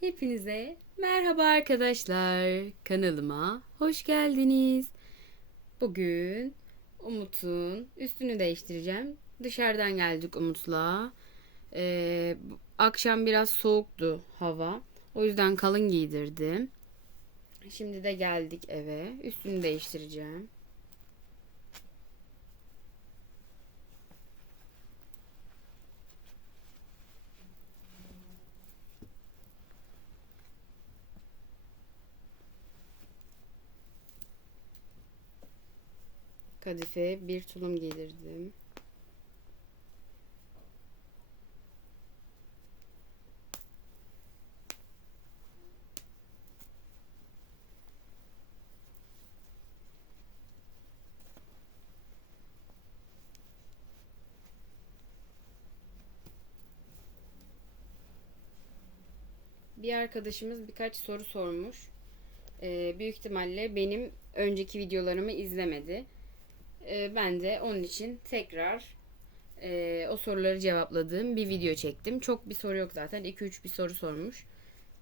Hepinize merhaba arkadaşlar. Kanalıma hoş geldiniz. Bugün Umut'un üstünü değiştireceğim. Dışarıdan geldik Umut'la. Ee, akşam biraz soğuktu hava. O yüzden kalın giydirdim. Şimdi de geldik eve. Üstünü değiştireceğim. Kadife bir tulum giydirdim. Bir arkadaşımız birkaç soru sormuş. Ee, büyük ihtimalle benim önceki videolarımı izlemedi. Ee, ben de onun için tekrar e, o soruları cevapladığım bir video çektim. Çok bir soru yok zaten. 2-3 bir soru sormuş.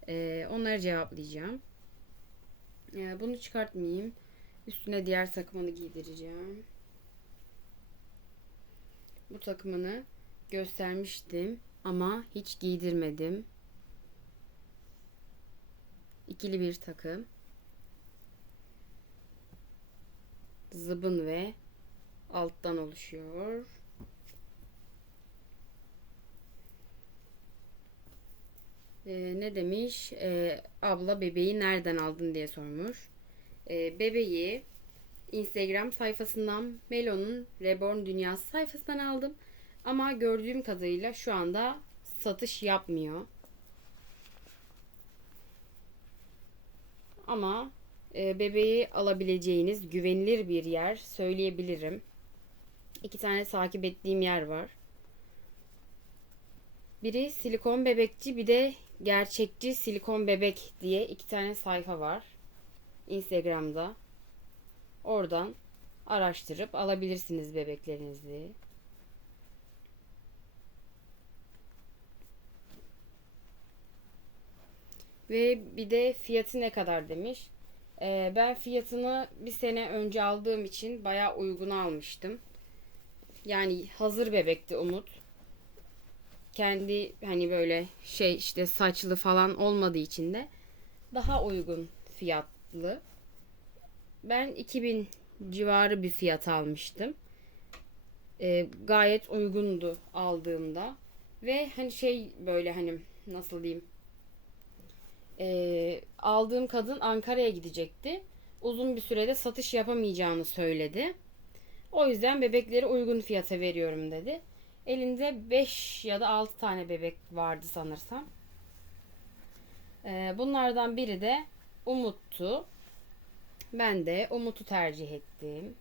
Ee, onları cevaplayacağım. Ee, bunu çıkartmayayım. Üstüne diğer takımını giydireceğim. Bu takımını göstermiştim ama hiç giydirmedim. İkili bir takım. Zıbın ve alttan oluşuyor. Ee, ne demiş? Ee, abla bebeği nereden aldın diye sormuş. Ee, bebeği Instagram sayfasından Melo'nun Reborn Dünyası sayfasından aldım. Ama gördüğüm kadarıyla şu anda satış yapmıyor. Ama e, bebeği alabileceğiniz güvenilir bir yer söyleyebilirim. İki tane takip ettiğim yer var. Biri silikon bebekçi bir de gerçekçi silikon bebek diye iki tane sayfa var. Instagram'da. Oradan araştırıp alabilirsiniz bebeklerinizi. Ve bir de fiyatı ne kadar demiş. Ee, ben fiyatını bir sene önce aldığım için bayağı uygun almıştım. Yani hazır bebekti Umut. Kendi hani böyle şey işte saçlı falan olmadığı için de daha uygun fiyatlı. Ben 2000 civarı bir fiyat almıştım. Ee, gayet uygundu aldığımda. Ve hani şey böyle hani nasıl diyeyim e, aldığım kadın Ankara'ya gidecekti. Uzun bir sürede satış yapamayacağını söyledi. O yüzden bebekleri uygun fiyata veriyorum dedi. Elinde 5 ya da 6 tane bebek vardı sanırsam. E, bunlardan biri de Umut'tu. Ben de Umut'u tercih ettim.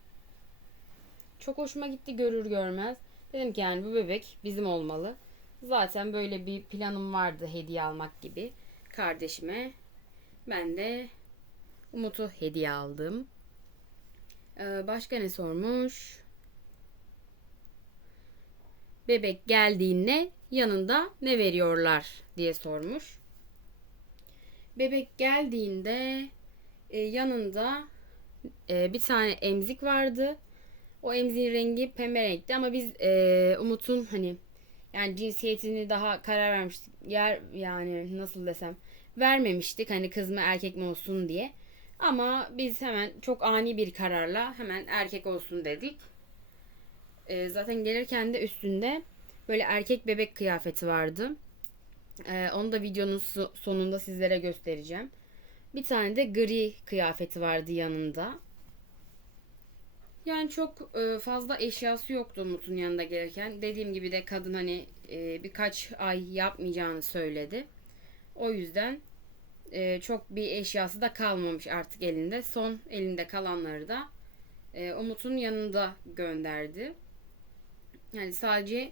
Çok hoşuma gitti görür görmez. Dedim ki yani bu bebek bizim olmalı. Zaten böyle bir planım vardı hediye almak gibi kardeşime. Ben de Umut'u hediye aldım. Ee, başka ne sormuş? Bebek geldiğinde yanında ne veriyorlar diye sormuş. Bebek geldiğinde e, yanında e, bir tane emzik vardı. O emziğin rengi pembe renkti ama biz e, Umut'un hani yani cinsiyetini daha karar vermiştik. Yer yani nasıl desem vermemiştik hani kız mı erkek mi olsun diye. Ama biz hemen çok ani bir kararla hemen erkek olsun dedik. Ee, zaten gelirken de üstünde böyle erkek bebek kıyafeti vardı. Ee, onu da videonun so- sonunda sizlere göstereceğim. Bir tane de gri kıyafeti vardı yanında. Yani çok e, fazla eşyası yoktu Umut'un yanında gelirken. Dediğim gibi de kadın hani e, birkaç ay yapmayacağını söyledi. O yüzden e, çok bir eşyası da kalmamış artık elinde. Son elinde kalanları da e, Umut'un yanında gönderdi. Yani sadece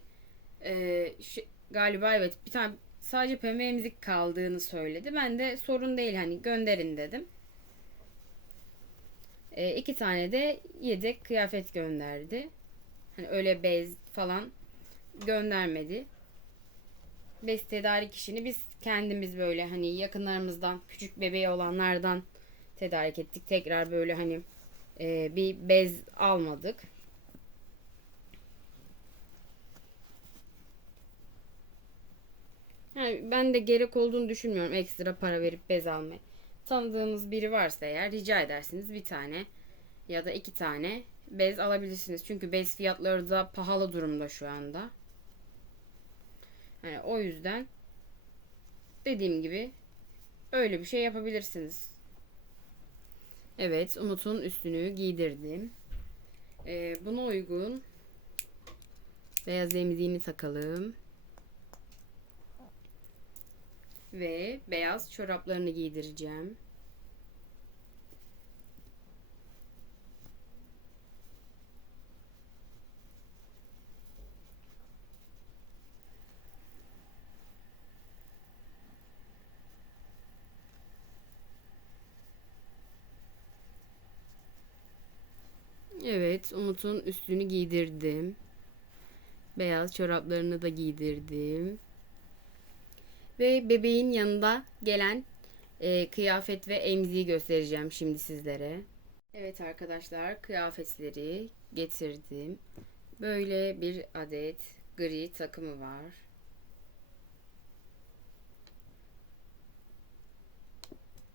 e, şu- galiba evet bir tane sadece pembe emzik kaldığını söyledi. Ben de sorun değil hani gönderin dedim. E, iki tane de yedek kıyafet gönderdi. Hani öyle bez falan göndermedi. bez tedarik işini biz kendimiz böyle hani yakınlarımızdan küçük bebeği olanlardan tedarik ettik. Tekrar böyle hani e, bir bez almadık. Yani ben de gerek olduğunu düşünmüyorum ekstra para verip bez almaya. Tanıdığınız biri varsa eğer rica edersiniz bir tane ya da iki tane bez alabilirsiniz. Çünkü bez fiyatları da pahalı durumda şu anda. Yani o yüzden dediğim gibi öyle bir şey yapabilirsiniz. Evet, Umut'un üstünü giydirdim. Ee, buna uygun beyaz emziğini takalım. Ve beyaz çoraplarını giydireceğim. Evet, Umut'un üstünü giydirdim. Beyaz çoraplarını da giydirdim. Ve bebeğin yanında gelen e, kıyafet ve emziği göstereceğim şimdi sizlere. Evet arkadaşlar, kıyafetleri getirdim. Böyle bir adet gri takımı var.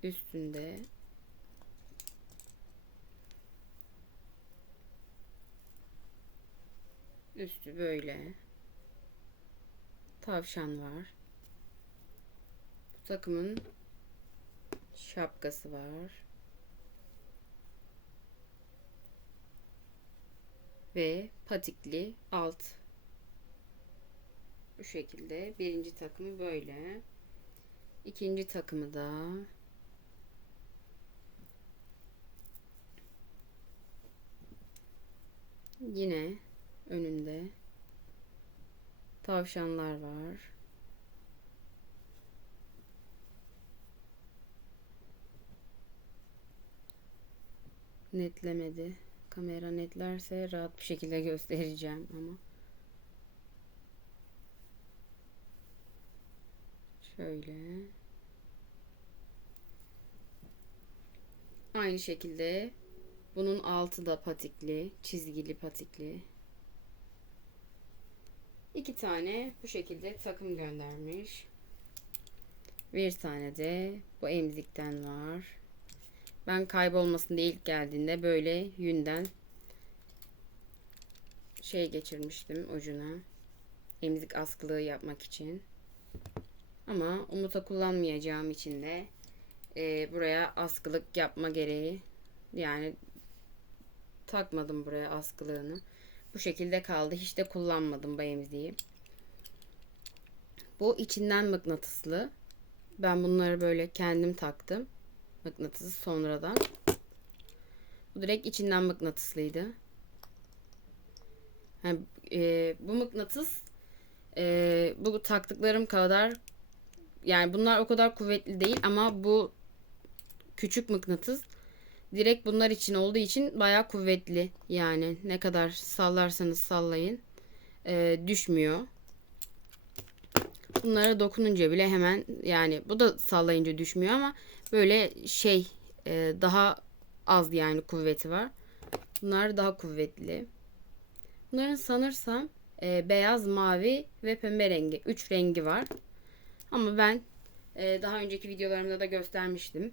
Üstünde Üstü böyle. Tavşan var. Bu takımın şapkası var. Ve patikli alt. Bu şekilde. Birinci takımı böyle. İkinci takımı da yine önünde tavşanlar var. Netlemedi. Kamera netlerse rahat bir şekilde göstereceğim ama. Şöyle. Aynı şekilde bunun altı da patikli, çizgili patikli. İki tane bu şekilde takım göndermiş. Bir tane de bu emzikten var. Ben kaybolmasın diye ilk geldiğinde böyle yünden şey geçirmiştim ucuna. Emzik askılığı yapmak için. Ama umuta kullanmayacağım için de e, buraya askılık yapma gereği yani takmadım buraya askılığını. Bu şekilde kaldı. Hiç de kullanmadım bu emziği. Bu içinden mıknatıslı. Ben bunları böyle kendim taktım. Mıknatısı sonradan. Bu direkt içinden mıknatıslıydı. Yani, e, bu mıknatıs e, bu taktıklarım kadar yani bunlar o kadar kuvvetli değil ama bu küçük mıknatıs direkt bunlar için olduğu için baya kuvvetli. Yani ne kadar sallarsanız sallayın e, düşmüyor. Bunlara dokununca bile hemen yani bu da sallayınca düşmüyor ama böyle şey e, daha az yani kuvveti var. Bunlar daha kuvvetli. Bunların sanırsam e, beyaz, mavi ve pembe rengi. Üç rengi var. Ama ben e, daha önceki videolarımda da göstermiştim.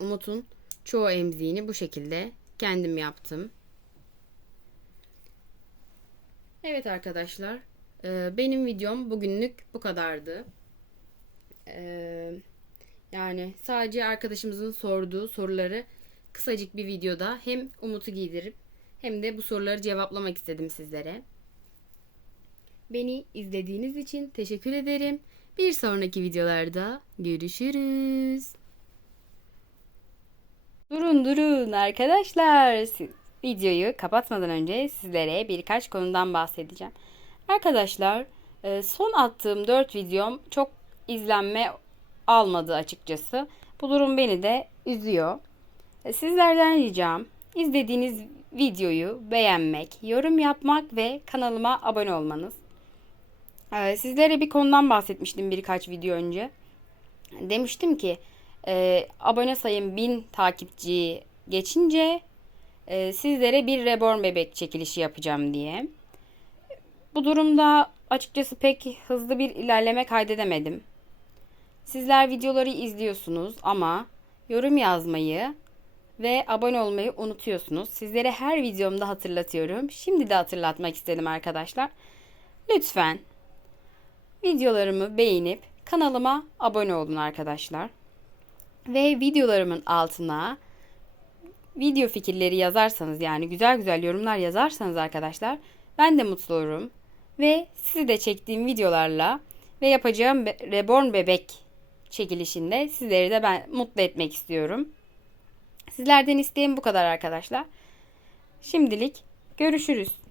Umut'un çoğu emziğini bu şekilde kendim yaptım. Evet arkadaşlar. E, benim videom bugünlük bu kadardı. E, yani sadece arkadaşımızın sorduğu soruları kısacık bir videoda hem Umut'u giydirip hem de bu soruları cevaplamak istedim sizlere. Beni izlediğiniz için teşekkür ederim. Bir sonraki videolarda görüşürüz. Durun durun arkadaşlar. Videoyu kapatmadan önce sizlere birkaç konudan bahsedeceğim. Arkadaşlar e, son attığım 4 videom çok izlenme almadı açıkçası. Bu durum beni de üzüyor. E, sizlerden ricam izlediğiniz videoyu beğenmek, yorum yapmak ve kanalıma abone olmanız. Ee, sizlere bir konudan bahsetmiştim birkaç video önce. Demiştim ki e, abone sayım 1000 takipçi geçince e, sizlere bir reborn bebek çekilişi yapacağım diye. Bu durumda açıkçası pek hızlı bir ilerleme kaydedemedim. Sizler videoları izliyorsunuz ama yorum yazmayı ve abone olmayı unutuyorsunuz. Sizlere her videomda hatırlatıyorum. Şimdi de hatırlatmak istedim arkadaşlar. Lütfen videolarımı beğenip kanalıma abone olun arkadaşlar. Ve videolarımın altına video fikirleri yazarsanız yani güzel güzel yorumlar yazarsanız arkadaşlar ben de mutlu olurum. Ve sizi de çektiğim videolarla ve yapacağım reborn bebek çekilişinde sizleri de ben mutlu etmek istiyorum. Sizlerden isteğim bu kadar arkadaşlar. Şimdilik görüşürüz.